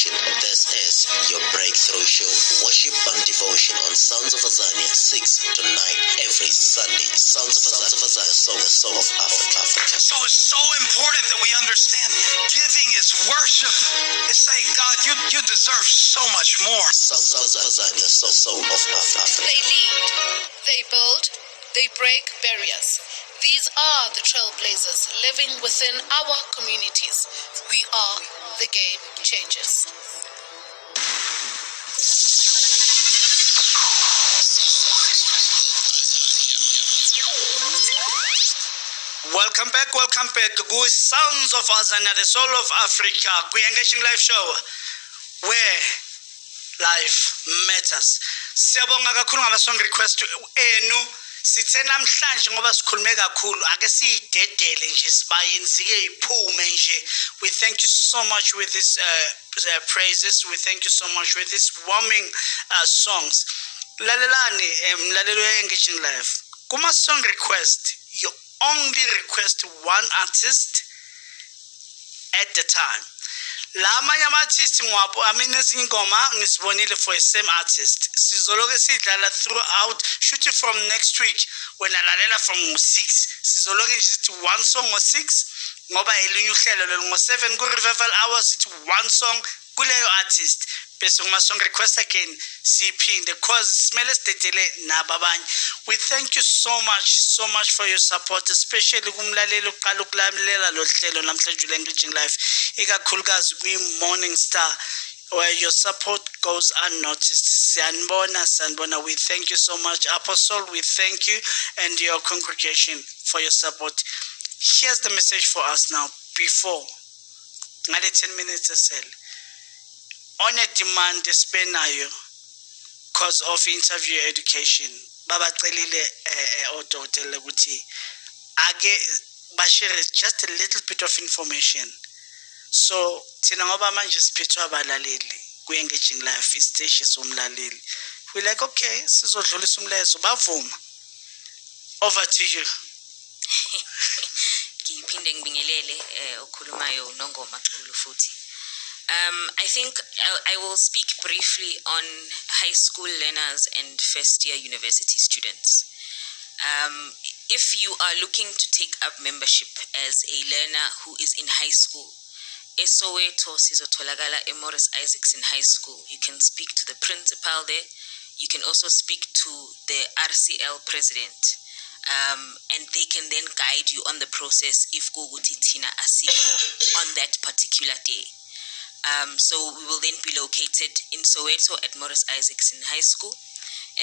Devotion. This is your breakthrough show. Worship and devotion on Sounds of Azania, 6 to 9 every Sunday. Sounds of Azania, the soul of Africa. So it's so important that we understand giving is worship. It's saying, God, you deserve so much more. Sounds of Azania, the soul of Africa. They lead, they build, they break barriers. These are the trailblazers living within our communities. We are the game changers. Welcome back to Sounds of Azania, the soul of Africa. We're engaging live show where life matters. Siyabonga kakhulu ngama-song request enu. Sithe namhlanje ngoba sikhulume kakhulu ake siyidedele nje sibayenzike iphume nje. We thank you so much with this praises. We thank you so much with this warming songs. Lalelani mlalelo engaging live. Kuma song request, you only request one artist at the time. Lamanye ama-artist ngiwapho ezinye ingoma ngisibonile for a same artist. Sizoloke sidlala throughout, shooting from next week when alalela from 6. Sizoloke nje sithi one song or 6 ngoba elinye uhlelo ngo-7 ku-revival hours sithi one song kuleyo artist. Bese kuma-song request again siphinde cause simele sidedele nabo abanye. We thank you so much for your support, especially kumlaleli oqala ukulalela lo hlelo namhlanje le-Engaging Life, ikakhulukazi kwi-Morning Star, where your support goes unnoticed. Sanbona, we thank you so much. Apostle, we thank you and your congregation for your support. Here's the message for us now. Before, ngale 10 minutes esele, on a demand espenayo cause of interview education, babacelile odokotela ukuthi ake bashare just a little bit of information. So thina ngoba manje siphethwe abalaleli ku-Engaging Life, isiteshi somlaleli, we like okay sizodlulisa umlezo, bavuma. Over to you. Ngiphinde ngibingelele okhulumayo Nongoma Xulu futhi. I think I will speak briefly on high school learners and first year university students. If you are looking to take up membership as a learner who is in high school, eSoweto sizotholakala eMorris Isaacson High School. You can speak to the principal there. You can also speak to the RCL president. And they can then guide you on the process if Guguti Tina Asiko on that particular day. So we will then be located in Soweto at Morris Isaacson High School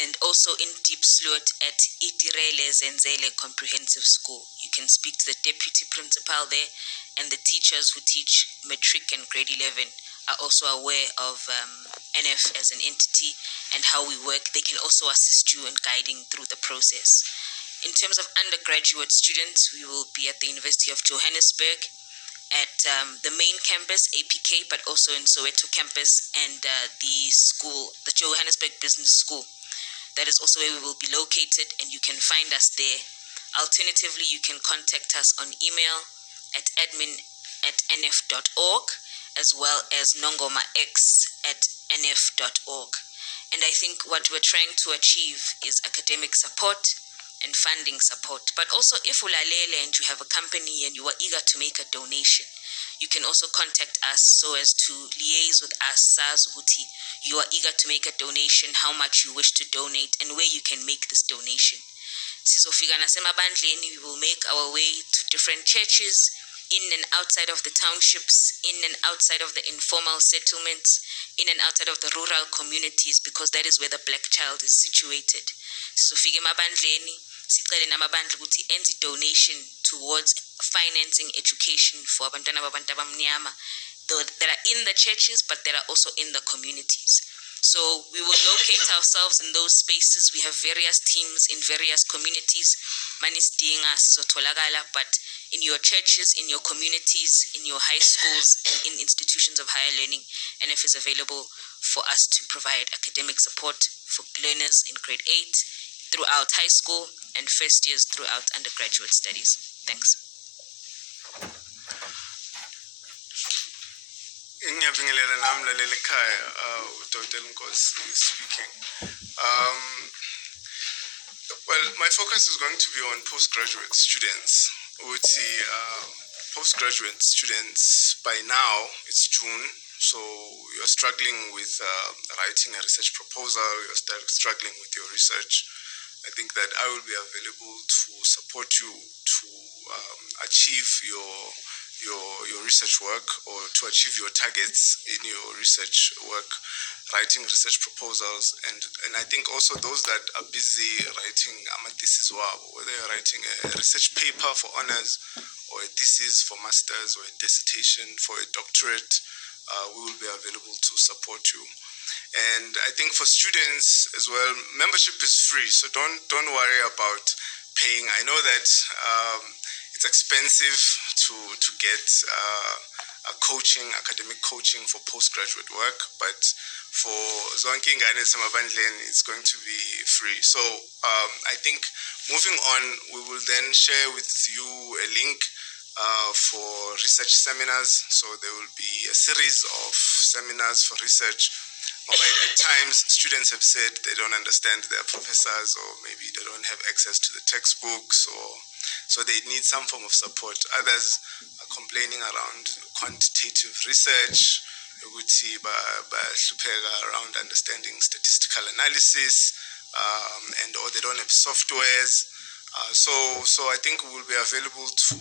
and also in Diepsloot at Itirele Zenzele Comprehensive School. You can speak to the deputy principal there, and the teachers who teach matric and grade 11 are also aware of NF as an entity and how we work. They can also assist you in guiding through the process. In terms of undergraduate students, we will be at the University of Johannesburg at the main campus, APK, but also in Soweto campus and the Johannesburg Business School. That is also where we will be located, and you can find us there. Alternatively, you can contact us on email at admin@nf.org, as well as nongomax@nf.org. And I think what we're trying to achieve is academic support and funding support. But also, if ulalele and you have a company and you are eager to make a donation, you can also contact us so as to liaise with us, sazi ukuthi you are eager to make a donation, how much you wish to donate, and where you can make this donation. Sizofika nasemabandleni, we will make our way to different churches, in and outside of the townships, in and outside of the informal settlements, in and outside of the rural communities, because that is where the black child is situated. Sizofika emabandleni, sicele namabandla ukuthi enze donation towards financing education for abantwana babantu abamnyama that are in the churches, but that are also in the communities. So we will locate ourselves in those spaces. We have various teams in various communities. Manisdinga sizotholakala, but in your churches, in your communities, in your high schools, and in institutions of higher learning, NF is available for us to provide academic support for learners in grade 8 throughout high school and first years throughout undergraduate studies. Thanks. Ngiyabingelela nami mlaleli ekhaya, uDr. Nkosi speaking. Well, my focus is going to be on postgraduate students. Postgraduate students, by now, it's June, so you're struggling with writing a research proposal, you're struggling with your research. I think that I will be available to support you to achieve your research work, or to achieve your targets in your research work, writing research proposals, and I think also those that are busy writing a thesis, whether you're writing a research paper for honors, or a thesis for masters, or a dissertation for a doctorate, we will be available to support you. And I think for students as well, membership is free, so don't worry about paying. I know that it's expensive to get academic coaching for postgraduate work, but for zonke ingane ezisemaphandleni, it's going to be free. So I think moving on, we will then share with you a link for research seminars. So there will be a series of seminars for research. At times, students have said they don't understand their professors, or maybe they don't have access to the textbooks, or so they need some form of support. Others are complaining around quantitative research, around understanding statistical analysis, or they don't have softwares. So I think we will be available to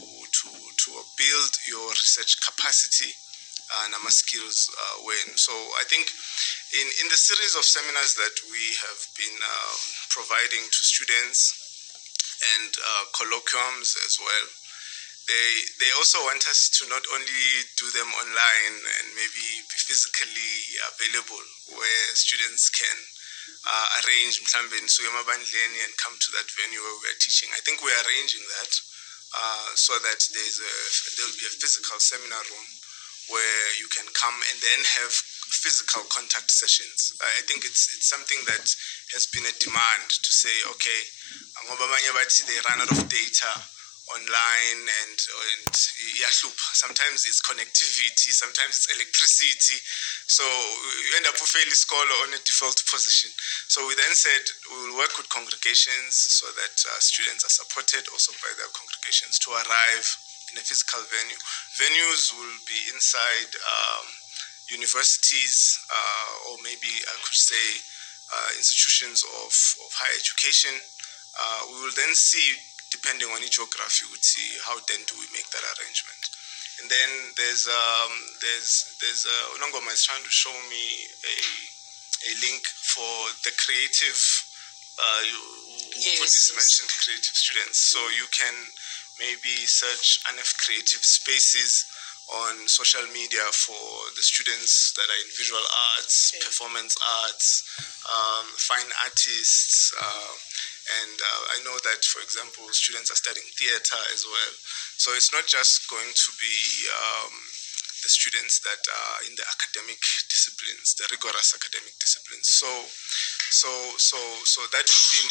build your research capacity and our skills when. So I think in the series of seminars that we have been providing to students, and colloquiums as well, they also want us to not only do them online and maybe be physically available, where students can arrange and come to that venue where we are teaching. I think we are arranging that so that there will be a physical seminar room where you can come and then have physical contact sessions. I think it's something that has been a demand to say, okay, they run out of data online, and sometimes it's connectivity, sometimes it's electricity, so you end up with fairly scholar on a default position. So we then said we will work with congregations so that students are supported also by their congregations to arrive in a physical venue. Venues will be inside universities, or maybe I could say institutions of higher education. We will then see, depending on each geography, we'll see how then do we make that arrangement. And then there's Unongoma is trying to show me a link for the creative, mentioned creative students. So you can maybe search ANF Creative Spaces on social media for the students that are in visual arts, performance arts, fine artists, and I know that, for example, students are studying theater as well. So it's not just going to be the students that are in the academic disciplines, the rigorous academic disciplines. So that would be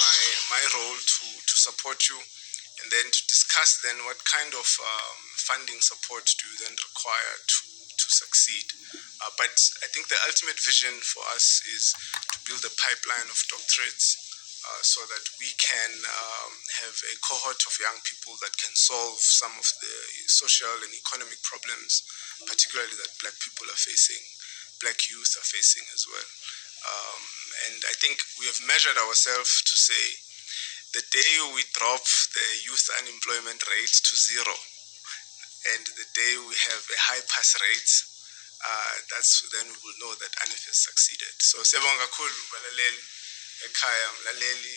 my role to support you, and then to discuss then what kind of funding support do you then require to succeed. But I think the ultimate vision for us is to build a pipeline of doctorates, so that we can have a cohort of young people that can solve some of the social and economic problems, particularly that Black people are facing, Black youth are facing as well. And I think we have measured ourselves to say, the day we drop the youth unemployment rate to 0, and the day we have a high pass rate, that's when we will know that ANF has succeeded. So siyabonga kakhulu balaleli ekhaya, mlaleli,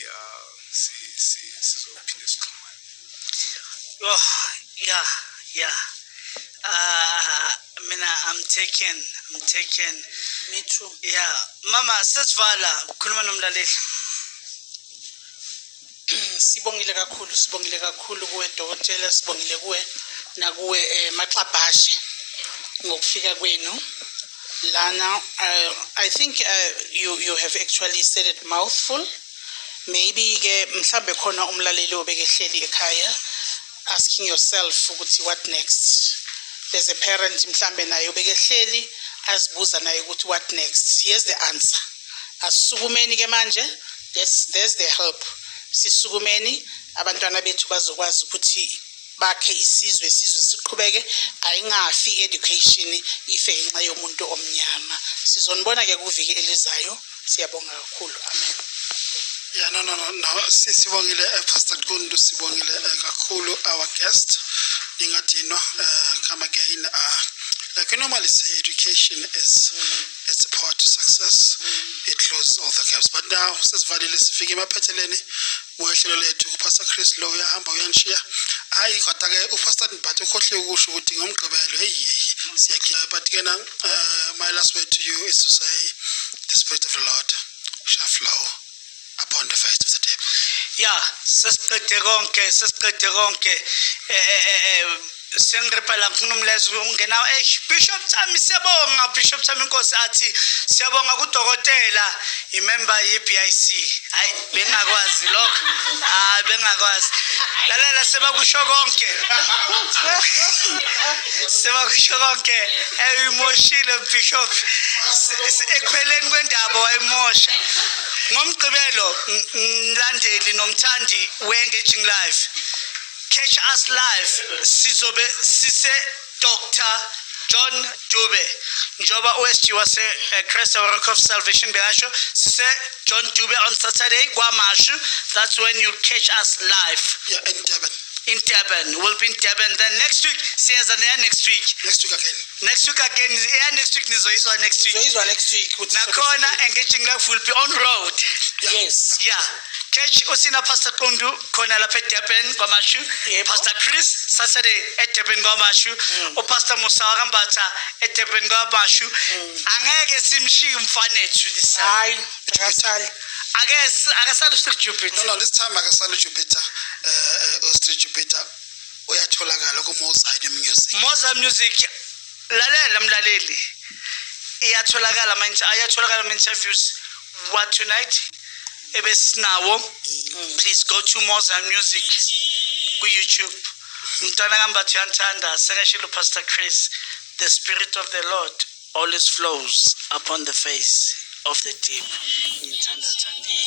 sizophinde sixhumane. Oh, yeah. Mina, I'm taken. Me too. Yeah. Mama, sesivala, khuluma nomlaleli. Sibongile kakhulu kuwe Dokotela, sibongile kuwe nakuwe Maxabashe ngokufika kwenu lana. I think you have actually said it mouthful. Maybe ke mhlambe khona umlaleli obekehleli ekhaya asking yourself ukuthi what next. There's a parent mhlambe naye obekehleli azibuza naye ukuthi what next. Here's the answer. Asisukumeni ke manje, there's the help. Sisukumeni abantwana bethu bazokwazi ukuthi bakhe isizwe siqhubeke ayingafi education ife ngenxa yomuntu omnyama. Sizonibona ke kuviki elizayo. Siyabonga kakhulu. Amen. Yeah, no. Sibongile Pastor Kundu, sibongile kakhulu our guest. Ningadinwa come again. Like we normally say, education is it's a part to success. It closes all the gaps. But now, sesivalile sifike emaphetheleni wehlelo lethu kuPastor Chris lo uyahamba uyanishiya. Hayi kodwa ke uPastor Nbati ukhohle ukusho ukuthi ngomgqibelo siyakhe. But ke my last word to you is to say the Spirit of the Lord shall flow upon the face of the day. Yeah, sesiqede konke sengirepela ngumlezo ungena Bishop Thami siyabonga Bishop Thami inkosi athi siyabonga kudokotela imember yeBIC hayi bengakwazi lokho bengakwazi lalela sebakusho konke eyimoshile Bishop ekupheleni kwendaba wayimosha ngomgqibelo mlandeli nomthandi we-Engaging Life. Catch us live sise Dr. John Dube njoba OSG wase Christ Rock of Salvation bekasho sise John Dube on Saturday kwamashu. That's when you catch us live. Yeah, in Durban. We'll be in Durban. Then next week, next week again. Next week nizoizwa next week. Nakhona Engaging Life will be on road. Yes. Yeah. Catch usina Pastor Kundu khona lapha eDurban kwamashu. Pastor Chris Saturday eDurban kwamashu. Pastor Musa Kambatha eDurban kwamashu. Angeke simshiye umfanethu this time. Hayi, akasali. Akasali Street Jupiter. No, this time akasali Jupiter. Street Jupiter. Uyatholakala ku Mozart Music. Mozart Music. Lalela mlaleli. Ayatholakala interviews. What tonight? Ebesinawo. Please go to Mozart Music ku YouTube. Mntwana Kambatha uyanthanda sekashilo Pastor Chris. The Spirit of the Lord always flows upon the face of the deep. Ngithanda thandi.